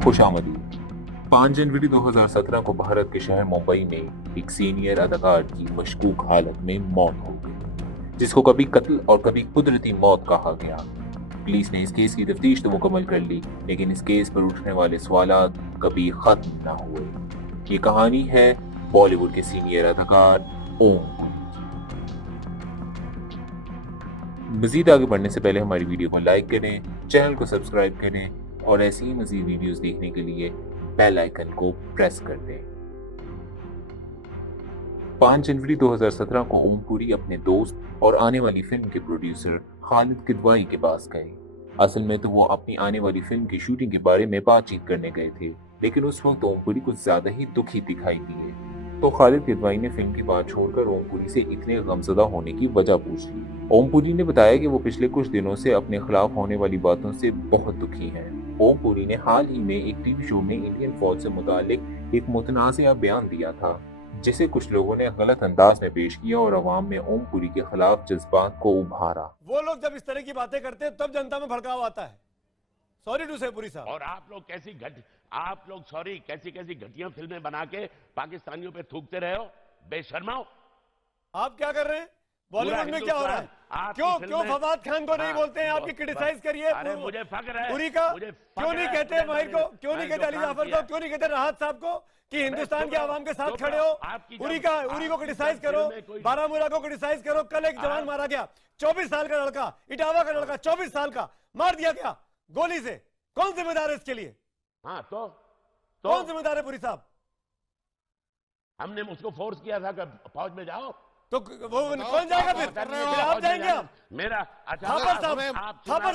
खुशामदीद। 5 जनवरी 2017 को भारत के शहर मुंबई में एक सीनियर अदाकार की मशकूक हालत में मौत हो गई, जिसको कभी कत्ल और कभी कुदरती मौत कहा गया। पुलिस ने इस केस की तफ्तीश तो मुकम्मल कर ली, लेकिन इस केस पर उठने वाले सवालात कभी खत्म न हुए। ये कहानी है बॉलीवुड के सीनियर अदाकार ओम। मजीद आगे बढ़ने से पहले हमारी वीडियो को लाइक करें, चैनल को सब्सक्राइब करें और ऐसी ही मजीद वीडियोस देखने के लिए बेल आइकन को प्रेस कर दें। 5 जनवरी 2017 को ओम पुरी अपने दोस्त और आने वाली फिल्म के प्रोड्यूसर खालिद किदवाई के पास गए। असल में तो वो अपनी आने वाली फिल्म की शूटिंग के बारे में बातचीत करने गए थे, लेकिन उस वक्त ओम पुरी कुछ ज्यादा ही दुखी दिखाई दिए। तो खालिद किदवाई ने फिल्म की बात छोड़कर ओम पुरी से इतने गमज़दा होने की वजह पूछ ली। ओम पुरी ने बताया कि वो पिछले कुछ दिनों से अपने खिलाफ होने वाली बातों से बहुत दुखी हैं। ओम पुरी ने हाल ही में एक टीवी शो में इंडियन फौज से मुतालिक एक मुतनाज़िया बयान दिया था, जिसे कुछ लोगों ने गलत अंदाज में पेश किया और अवाम में ओम पुरी के खिलाफ जज्बात को उभारा। वो लोग जब इस तरह की बातें करते हैं तब जनता में भड़काव आता है। सॉरी टू से पुरी साहब। और आप लोग कैसी कैसी घटिया फिल्में बना के पाकिस्तानियों पे थूकते रहे हो, बेशर्माओ। आप क्या कर रहे हैं? बॉलीवुड में क्या हो रहा है? क्यों फवाद खान को नहीं बोलते हैं? आपकी क्रिटिसाइज करिए। मुझे फख्र है पुरी का क्यों नहीं कहते? माहिर को क्यों नहीं कहते? अली जाफर को क्यों नहीं कहते? राहत साहब को कि हिंदुस्तान के आवाम के साथ खड़े हो। उरी को क्रिटिसाइज करो, बारामूला को क्रिटिसाइज करो। कल एक जवान मारा गया, 24 साल का लड़का, इटावा का लड़का, 24 साल का मार दिया गया गोली से। कौन जिम्मेदार है इसके लिए? हाँ तो कौन जिम्मेदार है पुरी साहब? हमने उसको फोर्स किया था कि फौज में जाओ, तो वो कौन जाएगा फिर? आप जाएंगे? आप मेरा थापर साहब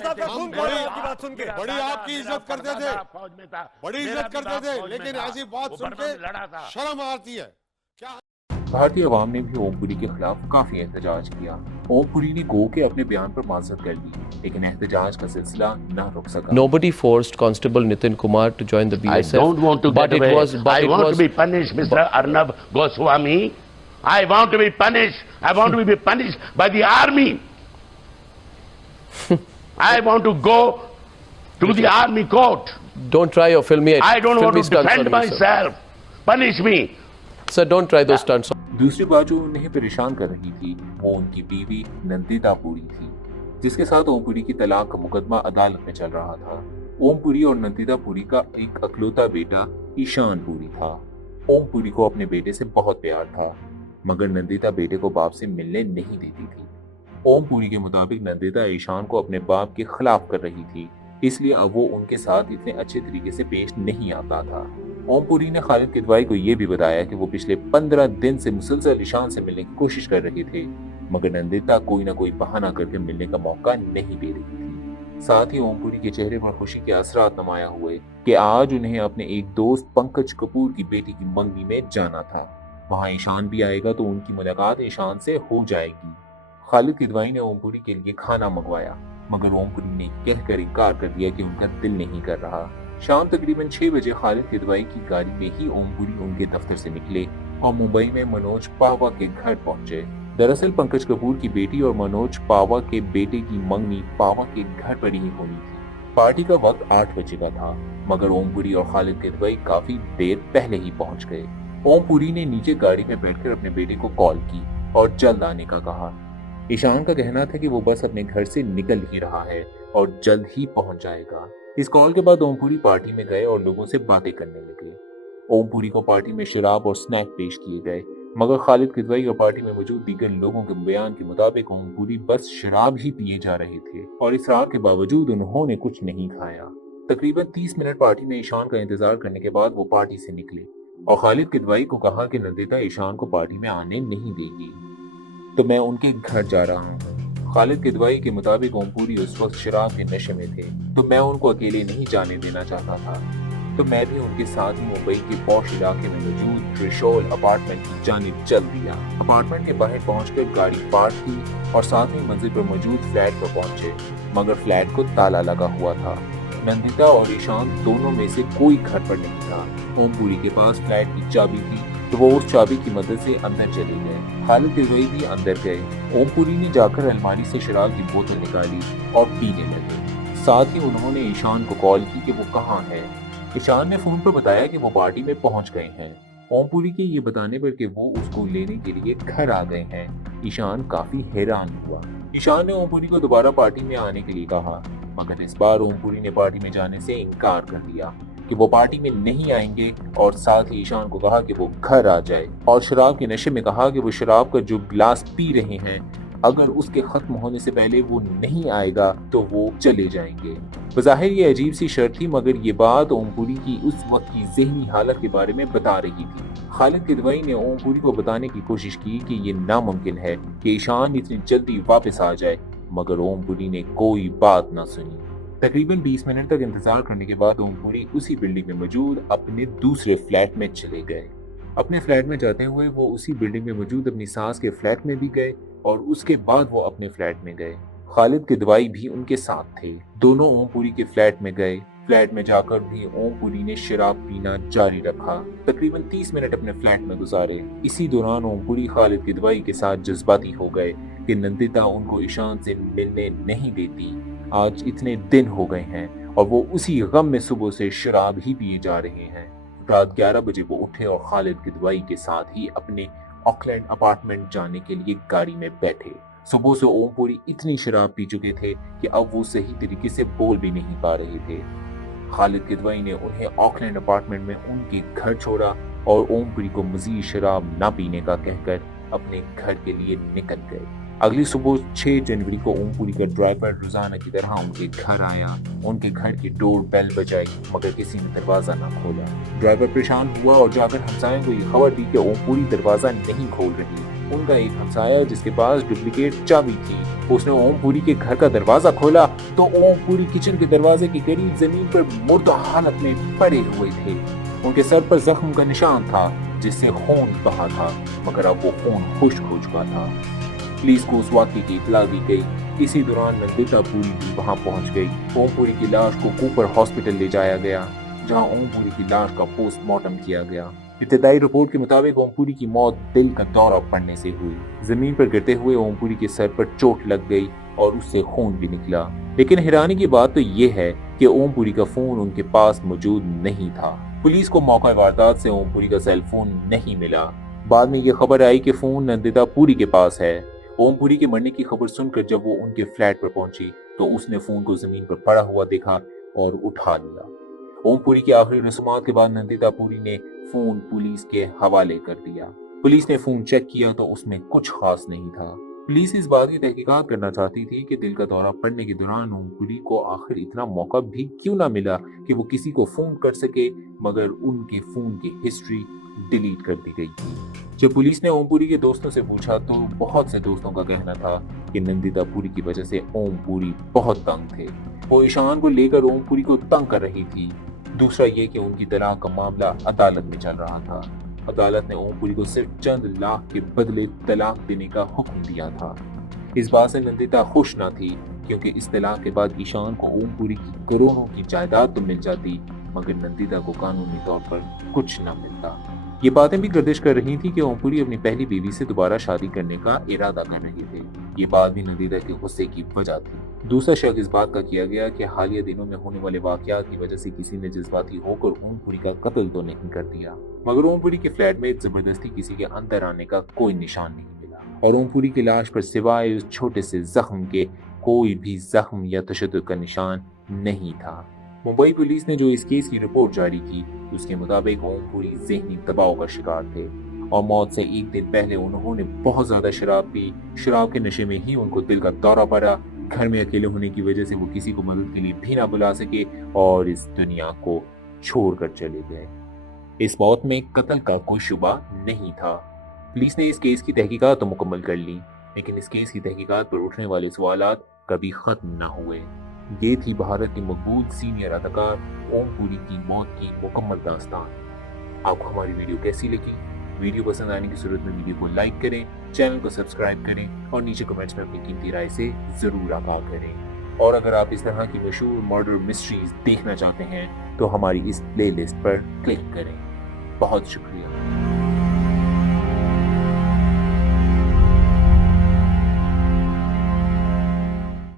का खून खोल रहे हैं आपकी बात सुन के। बड़ी आपकी इज्जत करते थे, फौज में था, बड़ी इज्जत करते थे, लेकिन ऐसी बात सुन के शर्म आती है। क्या भारतीय अवाम ने भी ओम पुरी के खिलाफ काफी एहतजाज किया। ओम पुरी ने गो के अपने बयान पर माजरत कर ली, लेकिन एहतजाज का सिलसिला न रुक सका। Nobody forced Constable Nitin Kumar to join the BSF. I don't want to but get it away. was, but I it want was, to be punished, Mr. Arnab Goswami. I want to be punished. I want to be punished by the army. I want to go to the army court. Don't try your filmy. I don't want to stunts defend on yourself. myself. Punish me. Sir, don't try those stunts. दूसरी बात जो उन्हें परेशान कर रही थी वो उनकी बीवी नंदिता पुरी थी, जिसके साथ ओम पुरी की तलाक का मुकदमा अदालत में चल रहा था। ओम पुरी और नंदिता पुरी का एक अकलौता बेटा ईशान पुरी था। ओम पुरी को अपने बेटे से बहुत प्यार था, मगर नंदिता बेटे को बाप से मिलने नहीं देती थी। ओम पुरी के मुताबिक नंदिता ईशान को अपने बाप के खिलाफ कर रही थी, इसलिए अब वो उनके साथ इतने अच्छे तरीके से पेश नहीं आता था। ओम पुरी ने खालिद किदवाई को यह भी बताया कि वो पिछले 15 दिन से मुसलसल ईशान से मिलने की कोशिश कर रहे थे, मगर नंदिता कोई ना कोई बहाना करके मिलने का मौका नहीं दे रही थी। साथ ही ओम पुरी के चेहरे पर खुशी के असरात नुमाया हुए कि आज उन्हें अपने एक दोस्त पंकज कपूर की बेटी की मंगनी में जाना था। वहाँ ईशान भी आएगा तो उनकी मुलाकात ईशान से हो जाएगी। खालिद किदवाई ने ओम पुरी के लिए खाना मंगवाया, मगर ओम पुरी ने कहकर इनकार कर दिया कि उनका दिल नहीं कर रहा। शाम तकरीबन 6 बजे खालिद किदवाई की गाड़ी में ही ओम पुरी उनके दफ्तर से निकले और मुंबई में मनोज पावा के घर पहुंचे। दरअसल पंकज कपूर की बेटी और मनोज पावा के बेटे की मंगनी पावा के घर पर ही होनी थी। पार्टी का वक्त 8 बजे का था, मगर ओम पुरी और खालिद किदवाई काफी देर पहले ही पहुंच गए। ओम पुरी ने नीचे गाड़ी में बैठकर अपने बेटे को कॉल की और जल्द आने का कहा। ईशान का कहना था कि वो बस अपने घर से निकल ही रहा है और जल्द ही पहुंच जाएगा। इस कॉल के बाद ओम पुरी पार्टी में गए और लोगों से बातें करने लगे। ओम पुरी को पार्टी में शराब और स्नैक पेश किए गए, मगर खालिद किदवाई और पार्टी में मौजूद दीगर लोगों के बयान के मुताबिक ओम पुरी बस शराब ही पिए जा रहे थे और इसरार के बावजूद उन्होंने कुछ नहीं खाया। तकरीबन 30 मिनट पार्टी में ईशान का इंतजार करने के बाद वो पार्टी से निकले और खालिद किदवाई को कहा कि नंदिता ईशान को पार्टी में आने नहीं देगी, तो मैं उनके घर जा रहा हूँ। खालिद किदवाई के मुताबिक ओम पुरी उस वक्त शराब के नशे में थे, तो मैं उनको अकेले नहीं जाने देना चाहता था, तो मैं भी उनके साथ ही मुंबई के पॉश इलाके में मौजूद त्रिशोल अपार्टमेंट की जानिब चल दिया। अपार्टमेंट के बाहर पहुंचकर गाड़ी पार्क की और 7वीं मंजिल पर मौजूद फ्लैट पर पहुंचे, मगर फ्लैट को ताला लगा हुआ था। नंदिता और ईशान दोनों में से कोई घर पर नहीं था। ओम पुरी के पास फ्लैट की चाबी थी, तो वो उस चाबी की मदद से अंदर चले गए। खालिद किदवाई भी अंदर गए। ओम पुरी ने जाकर अलमारी से शराब की बोतल निकाली और पीने लगे। साथ ही उन्होंने ईशान को कॉल की कि वो कहाँ है। ईशान ने फोन पर बताया कि वो पार्टी में पहुंच गए हैं। ओम पुरी के ये बताने पर कि वो उसको लेने के लिए घर आ गए हैं, ईशान काफी हैरान हुआ। ईशान ने ओम पुरी को दोबारा पार्टी में आने के लिए कहा, मगर इस बार ओम पुरी ने पार्टी में जाने से इनकार कर दिया कि वो पार्टी में नहीं आएंगे और साथ ही ईशान को कहा कि वो घर आ जाए और शराब के नशे में कहा कि वो शराब का जो गिलास पी रहे हैं अगर उसके खत्म होने से पहले वो नहीं आएगा तो वो चले जाएंगे। बज़ाहिर ये अजीब सी शर्त थी, मगर ये बात ओम पुरी की उस वक्त की ज़हनी हालत के बारे में बता रही थी। खालिद किदवई ने ओम पुरी को बताने की कोशिश की कि ये नामुमकिन है कि ईशान इतनी जल्दी वापस आ जाए, मगर ओम पुरी ने कोई बात ना सुनी। तकरीबन 20 मिनट तक इंतजार करने के बाद ओम पुरी उसी बिल्डिंग में मौजूद अपने दूसरे फ्लैट में चले गए। अपने फ्लैट में जाते हुए वो उसी बिल्डिंग में मौजूद अपनी सास के फ्लैट में भी गए और उसके बाद वो अपने फ्लैट में गए। खालिद किदवई भी उनके साथ थे। दोनों ओम पुरी के फ्लैट में गए। फ्लैट में जाकर भी ओम पुरी ने शराब पीना जारी रखा। तकरीबन 30 मिनट अपने फ्लैट में गुजारे। इसी दौरान ओम पुरी खालिद किदवई के साथ जज्बाती हो गए कि नंदिता उनको ईशान से मिलने नहीं देती। आज इतने दिन हो गए हैं और वो उसी गम में सुबह से शराब ही पिए जा रहे हैं। रात 11 बजे वो उठे और खालिद किदवई के साथ ही अपने ऑकलैंड अपार्टमेंट जाने के लिए गाड़ी में बैठे। सुबह से ओम पुरी इतनी शराब पी चुके थे कि अब वो सही तरीके से बोल भी नहीं पा रहे थे। खालिद किदवई ने उन्हें ऑकलैंड अपार्टमेंट में उनके घर छोड़ा और ओम पुरी को मजीद शराब ना पीने का कहकर अपने घर के लिए निकल गए। अगली सुबह 6 जनवरी को ओम पुरी का ड्राइवर रोजाना की तरह उनके घर आया। उनके घर की डोर बेल बजाई, मगर किसी ने दरवाजा ना खोला। ड्राइवर परेशान हुआ और जाकर हमसायों को ये खबर दी कि ओम पुरी दरवाजा नहीं खोल रही। उनका एक हमसाया जिसके पास डुप्लीकेट चाबी थी, उसने ओम पुरी के घर का दरवाजा खोला तो ओम पुरी किचन के दरवाजे के करीब जमीन पर मुर्दा हालत में पड़े हुए थे। उनके सर पर जख्म का निशान था जिससे खून बहा था, मगर अब वो खून खुश्क हो चुका था। पुलिस को उस वाक़े की इत्तला दी गई। इसी दौरान नंदिता पुरी भी वहां पहुंच गई। ओम पुरी की लाश को कूपर हॉस्पिटल ले जाया गया, जहां ओम पुरी की लाश का पोस्टमार्टम किया गया। इब्तिदाई रिपोर्ट के मुताबिक ओम पुरी की मौत दिल का दौरा पड़ने से हुई। जमीन पर गिरते हुए ओम पुरी के सर पर चोट लग गई और उससे खून भी निकला। लेकिन हैरानी की बात तो ये है कि ओम पुरी का फोन उनके पास मौजूद नहीं था। पुलिस को मौका वारदात से ओम पुरी का सेल फोन नहीं मिला। बाद में ये खबर आई कि फोन नंदिता पुरी के पास है। ओम पुरी के मरने की खबर सुनकर जब वो उनके फ्लैट पर पहुंची तो उसने फोन को जमीन पर पड़ा हुआ देखा और उठा लिया। ओम पुरी की आखिरी रस्मात के बाद नंदिता पुरी ने फोन पुलिस के हवाले कर दिया। पुलिस ने फोन चेक किया तो उसमें कुछ खास नहीं था। पुलिस इस बात की तहकीकात करना चाहती थी कि दिल का दौरा पड़ने के दौरान ओम पुरी को आखिर इतना मौका भी क्यों ना मिला कि वो किसी को फोन कर सके, मगर उनके फोन की हिस्ट्री डिलीट कर दी गई थी। जब पुलिस ने ओम पुरी के दोस्तों से पूछा तो बहुत से दोस्तों का कहना था कि नंदिता पुरी की वजह से ओम पुरी बहुत तंग थे। वो ईशान को लेकर ओम पुरी को तंग कर रही थी। दूसरा ये कि उनकी तलाक का मामला अदालत में चल रहा था। अदालत ने ओम पुरी को सिर्फ चंद लाख के बदले तलाक देने का हुक्म दिया था। इस बात से नंदिता खुश न थी, क्योंकि इस तलाक के बाद ईशान को ओम पुरी की करोड़ों की जायदाद तो मिल जाती, मगर नंदिता को कानूनी तौर पर कुछ न मिलता। ये बातें भी गर्दिश कर रही थी कि ओम पुरी अपनी पहली बीवी से दोबारा शादी करने का इरादा कर रहे थे। ये बात भी नंदिता के गुस्से की वजह थी। दूसरा शक इस बात का किया गया कि हालिया दिनों में होने वाले वाकयात की वजह से किसी ने जज्बाती होकर ओम पुरी का कत्ल तो नहीं कर दिया, मगर ओम पुरी के फ्लैट में जबरदस्ती किसी के अंदर आने का कोई निशान नहीं मिला और ओम पुरी की लाश पर सिवाय उस छोटे से जख्म के कोई भी जख्म या तशद्दुद का निशान नहीं था। मुंबई पुलिस ने जो इस केस की रिपोर्ट जारी की उसके मुताबिक ओम पुरी ज़हनी दबाव का शिकार थे और मौत से एक दिन पहले उन्होंने बहुत ज्यादा शराब पी। शराब के नशे में ही उनको दिल का दौरा पड़ा। घर में अकेले होने की वजह से वो किसी को मदद के लिए भी ना बुला सके और इस दुनिया को छोड़कर चले गए। इस मौत में कत्ल का कोई शुबा नहीं था। पुलिस ने इस केस की तहकीकात तो मुकम्मल कर ली, लेकिन इस केस की तहकीकात पर उठने वाले सवालात कभी खत्म न हुए। ये थी भारत की मकबूल सीनियर अदाकार ओम पुरी की मौत की मुकम्मल दास्तान। आपको हमारी वीडियो कैसी लगी? वीडियो पसंद आने की सूरत में वीडियो को लाइक करें, चैनल को सब्सक्राइब करें और नीचे कमेंट्स में अपनी कीमती राय से जरूर आगाह करें। और अगर आप इस तरह की मशहूर मर्डर मिस्ट्रीज देखना चाहते हैं तो हमारी इस प्लेलिस्ट पर क्लिक करें। बहुत शुक्रिया।